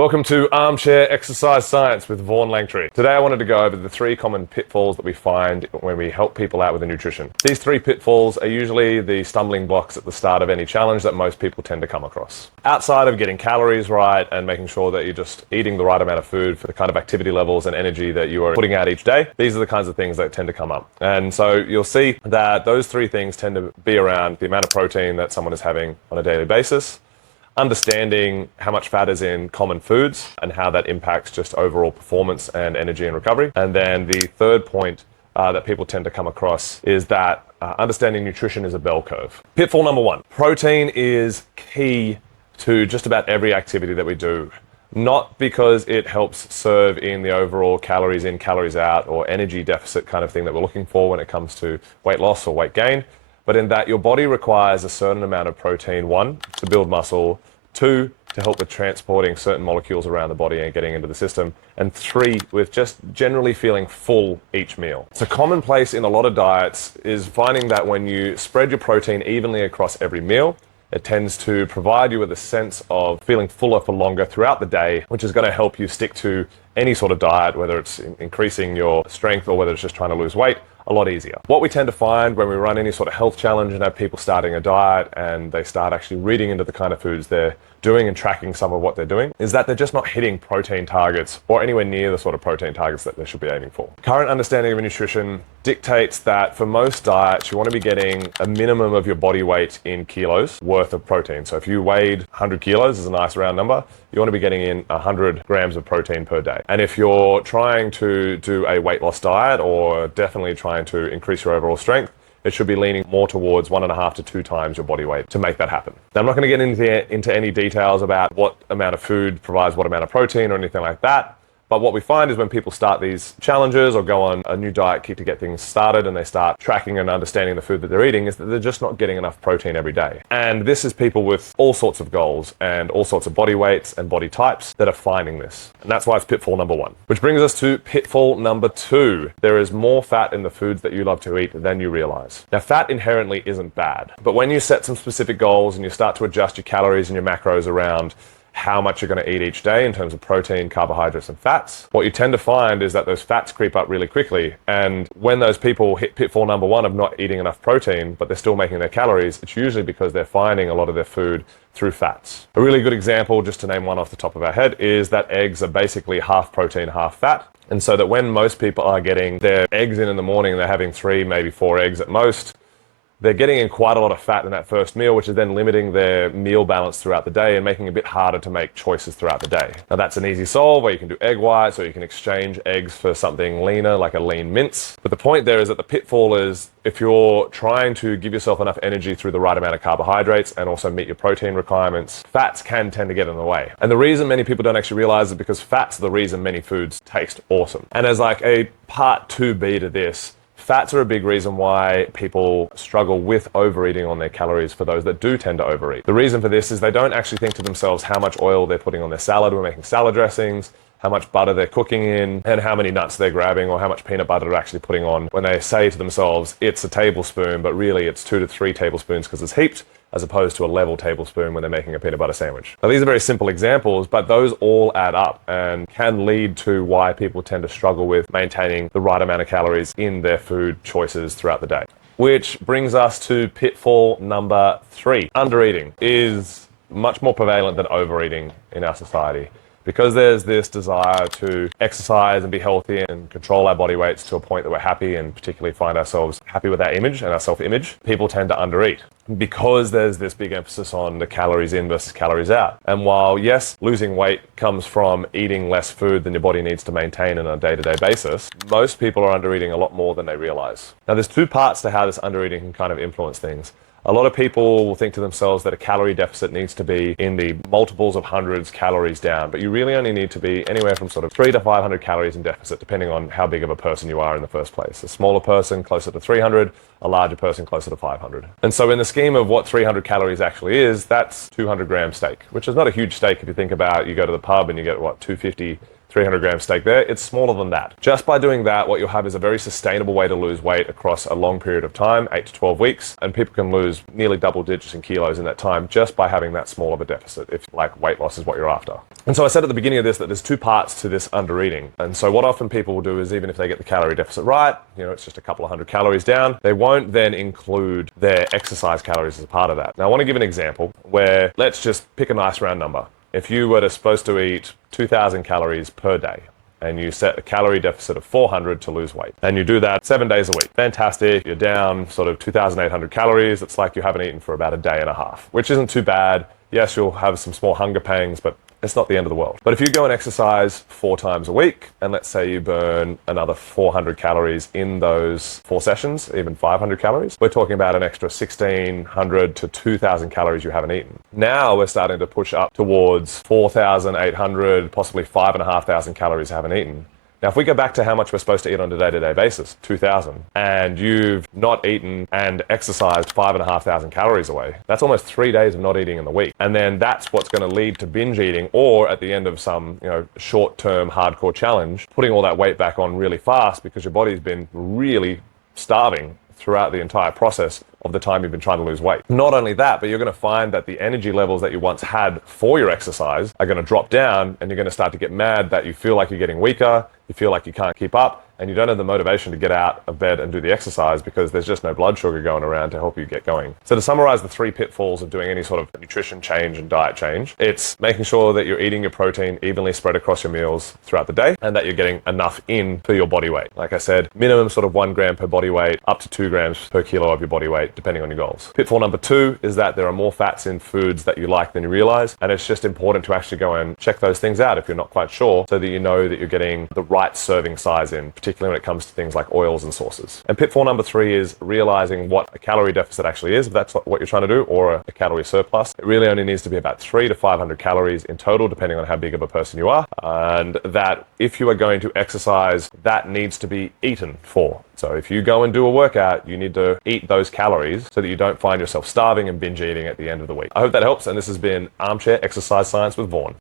Welcome to Armchair Exercise Science with Vaughan Langtree. Today I wanted to go over the 3 common pitfalls that we find when we help people out with their nutrition. These 3 pitfalls are usually the stumbling blocks at the start of any challenge that most people tend to come across. Outside of getting calories right and making sure that you're just eating the right amount of food for the kind of activity levels and energy that you are putting out each day, these are the kinds of things that tend to come up. And so you'll see that those 3 things tend to be around the amount of protein that someone is having on a daily basis, understanding how much fat is in common foods and how that impacts just overall performance and energy and recovery. And then the third point that people tend to come across is that understanding nutrition is a bell curve. Pitfall number 1, protein is key to just about every activity that we do. Not because it helps serve in the overall calories in, calories out, or energy deficit kind of thing that we're looking for when it comes to weight loss or weight gain, but in that your body requires a certain amount of protein, 1, to build muscle, 2, to help with transporting certain molecules around the body and getting into the system, and 3, with just generally feeling full each meal. So commonplace in a lot of diets is finding that when you spread your protein evenly across every meal, it tends to provide you with a sense of feeling fuller for longer throughout the day, which is going to help you stick to any sort of diet, whether it's increasing your strength or whether it's just trying to lose weight, a lot easier. What we tend to find when we run any sort of health challenge and have people starting a diet and they start actually reading into the kind of foods they're doing and tracking some of what they're doing is that they're just not hitting protein targets or anywhere near the sort of protein targets that they should be aiming for. Current understanding of nutrition dictates that for most diets, you want to be getting a minimum of your body weight in kilos worth of protein. So if you weighed 100 kilos, is a nice round number, you want to be getting in 100 grams of protein per day. And if you're trying to do a weight loss diet or definitely trying to increase your overall strength, it should be leaning more towards 1.5 to 2 times your body weight to make that happen. Now, I'm not going to get into any details about what amount of food provides what amount of protein or anything like that. But what we find is when people start these challenges or go on a new diet kick to get things started and they start tracking and understanding the food that they're eating, is that they're just not getting enough protein every day. And this is people with all sorts of goals and all sorts of body weights and body types that are finding this. And that's why it's pitfall number 1. Which brings us to pitfall number 2. There is more fat in the foods that you love to eat than you realize. Now, fat inherently isn't bad, but when you set some specific goals and you start to adjust your calories and your macros around how much you're going to eat each day in terms of protein, carbohydrates, and fats, what you tend to find is that those fats creep up really quickly. And when those people hit pitfall number 1 of not eating enough protein, but they're still making their calories, it's usually because they're finding a lot of their food through fats. A really good example, just to name one off the top of our head, is that eggs are basically half protein, half fat. And so that when most people are getting their eggs in the morning, they're having 3, maybe 4 eggs at most, they're getting in quite a lot of fat in that first meal, which is then limiting their meal balance throughout the day and making it a bit harder to make choices throughout the day. Now, that's an easy solve where you can do egg whites or you can exchange eggs for something leaner, like a lean mince. But the point there is that the pitfall is if you're trying to give yourself enough energy through the right amount of carbohydrates and also meet your protein requirements, fats can tend to get in the way. And the reason many people don't actually realize is because fats are the reason many foods taste awesome. And as like a part 2B to this, fats are a big reason why people struggle with overeating on their calories for those that do tend to overeat. The reason for this is they don't actually think to themselves how much oil they're putting on their salad when making salad dressings, how much butter they're cooking in, and how many nuts they're grabbing or how much peanut butter they're actually putting on when they say to themselves, it's a tablespoon, but really it's 2 to 3 tablespoons because it's heaped, as opposed to a level tablespoon when they're making a peanut butter sandwich. Now, these are very simple examples, but those all add up and can lead to why people tend to struggle with maintaining the right amount of calories in their food choices throughout the day. Which brings us to pitfall number 3. Undereating is much more prevalent than overeating in our society. Because there's this desire to exercise and be healthy and control our body weights to a point that we're happy and particularly find ourselves happy with our image and our self-image, people tend to undereat. Because there's this big emphasis on the calories in versus calories out. And while, yes, losing weight comes from eating less food than your body needs to maintain on a day-to-day basis, most people are undereating a lot more than they realize. Now, there's 2 parts to how this undereating can kind of influence things. A lot of people will think to themselves that a calorie deficit needs to be in the multiples of hundreds calories down, but you really only need to be anywhere from sort of 300 to 500 calories in deficit, depending on how big of a person you are in the first place. A smaller person, closer to 300, a larger person, closer to 500. And so in the scheme of what 300 calories actually is, that's 200 gram steak, which is not a huge steak if you think about, you go to the pub and you get, 250 300-gram steak there. It's smaller than that. Just by doing that, what you'll have is a very sustainable way to lose weight across a long period of time, 8 to 12 weeks, and people can lose nearly double digits in kilos in that time just by having that small of a deficit, if like weight loss is what you're after. And so I said at the beginning of this that there's two parts to this under eating. And so what often people will do is, even if they get the calorie deficit right, it's just a couple of hundred calories down, they won't then include their exercise calories as a part of that. Now I want to give an example where, let's just pick a nice round number. If you were supposed to eat 2,000 calories per day, and you set a calorie deficit of 400 to lose weight, and you do that 7 days a week, fantastic. You're down sort of 2,800 calories. It's like you haven't eaten for about a day and a half, which isn't too bad. Yes, you'll have some small hunger pangs, but it's not the end of the world. But if you go and exercise 4 times a week, and let's say you burn another 400 calories in those 4 sessions, even 500 calories, we're talking about an extra 1,600 to 2,000 calories you haven't eaten. Now we're starting to push up towards 4,800, possibly 5,500 calories you haven't eaten. Now, if we go back to how much we're supposed to eat on a day-to-day basis, 2,000, and you've not eaten and exercised 5,500 calories away, that's almost 3 days of not eating in the week. And then that's what's going to lead to binge eating, or at the end of some, short-term hardcore challenge, putting all that weight back on really fast because your body's been really starving throughout the entire process of the time you've been trying to lose weight. Not only that, but you're going to find that the energy levels that you once had for your exercise are going to drop down, and you're going to start to get mad that you feel like you're getting weaker, you feel like you can't keep up, and you don't have the motivation to get out of bed and do the exercise because there's just no blood sugar going around to help you get going. So to summarize the 3 pitfalls of doing any sort of nutrition change and diet change, it's making sure that you're eating your protein evenly spread across your meals throughout the day, and that you're getting enough in for your body weight. Like I said, minimum sort of 1 gram per body weight, up to 2 grams per kilo of your body weight, depending on your goals. Pitfall number 2 is that there are more fats in foods that you like than you realize, and it's just important to actually go and check those things out if you're not quite sure, so that you know that you're getting the right serving size in, particularly when it comes to things like oils and sauces. And pitfall number 3 is realizing what a calorie deficit actually is, if that's what you're trying to do, or a calorie surplus. It really only needs to be about 300 to 500 calories in total, depending on how big of a person you are, and that if you are going to exercise, that needs to be eaten for. So if you go and do a workout, you need to eat those calories so that you don't find yourself starving and binge eating at the end of the week. I hope that helps, and this has been Armchair Exercise Science with Vaughn.